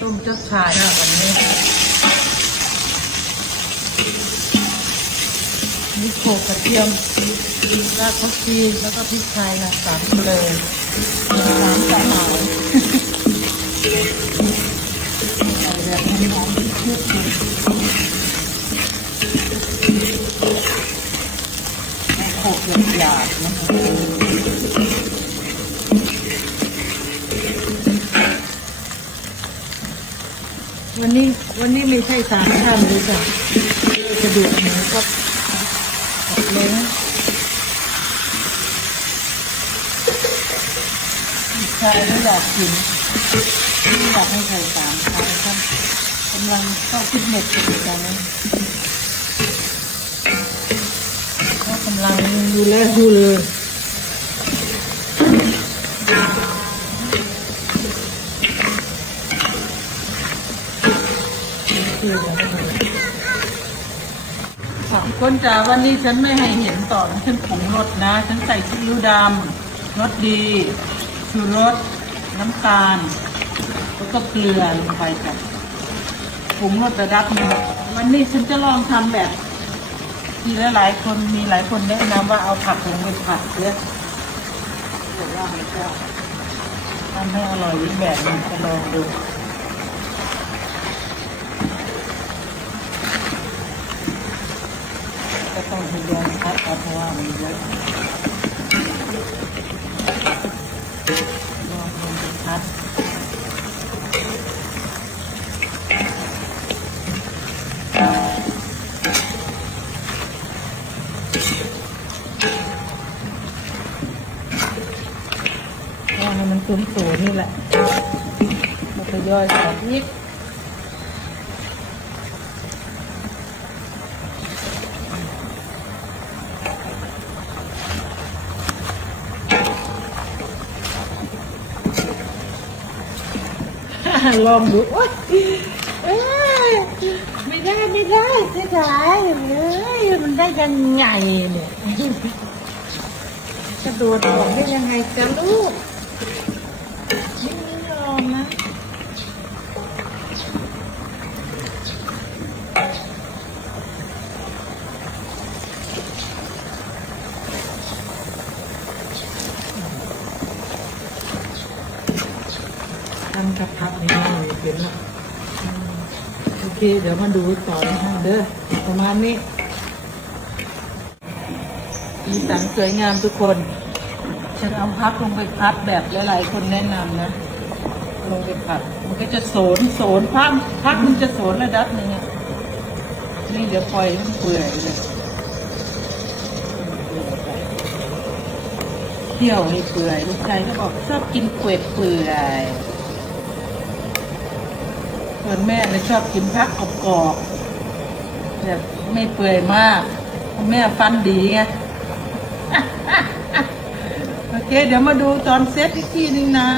ต้มเจ้าชายนะวันนี้นี่โขลกกระเทียมรากผักชีแล้วก็พริกไทยนะสามเลยสามกระเหมาใส่แบบหอมชุบโขลกหยาบๆนะคะ วันนี้วันนี้ไม่ใช่สามท่านเลยจ้ะกระดูกหมูกับกับเล้งชายไม่อยากกินไม่อยากให้ใครสามท่านท่านกำลังเข้าฟิตเนสอยู่ตอนนี้ก็กำลังดูแลดูเลย คือสองคนจ๋าวันนี้ฉันไม่ให้เห็นต่อฉันผงรสนะ ฉันใส่ซีอิ๊วดำรสดีชูรสน้ำตาลแล้วก็เกลือลงไปจ้ะผงรสระดับหนึงวันนี้ฉันจะลองทำแบบที่หลายๆคนมีหลายคนแนะนำว่าเอาผักลงไปผัดเยเดี๋ยวว่ามันจะทำให้อร่อยอีกแบบนึงจะลองดู ก็ต้องพยายามคัดเอาเพราะว่ามันเยอะลองลงไปคัดว่าให้มันตุ้มสูนี่แหละมันจะย่อยออกนิด ลองดูโอ๊ยเอ้ยไม่ได้ไม่ได้เสียดายเอ้ยมันได้ยังไงเนี่ยกระโดดออกได้ยังไงจะลูกไม่ยอมนะ ทำกับพักนี่ไม่เป็นละอืมโอเค เดี๋ยวมาดูต่อนะคะเด้อประมาณนี้มีสันสวยงามทุกคน ฉันเอาพับลงไปพับแบบหลายๆคนแนะนำนะ ลงไปผัดมันก็จะโสนโสนพักพักมันจะโสนระดับหนึ่งนี่เดี๋ยวปล่อยมันเปื่อยเลยเที่ยวให้เปื่อยลูกชายก็บอกชอบกินเปื่อยเปื่อย ส่วนแม่เลชอบกินผักกรอบๆแบบไม่เปื่อยมาก แม่ฟันดีไงโอเค เดี๋ยวมาดูตอนเซตอีกทีนึงนะ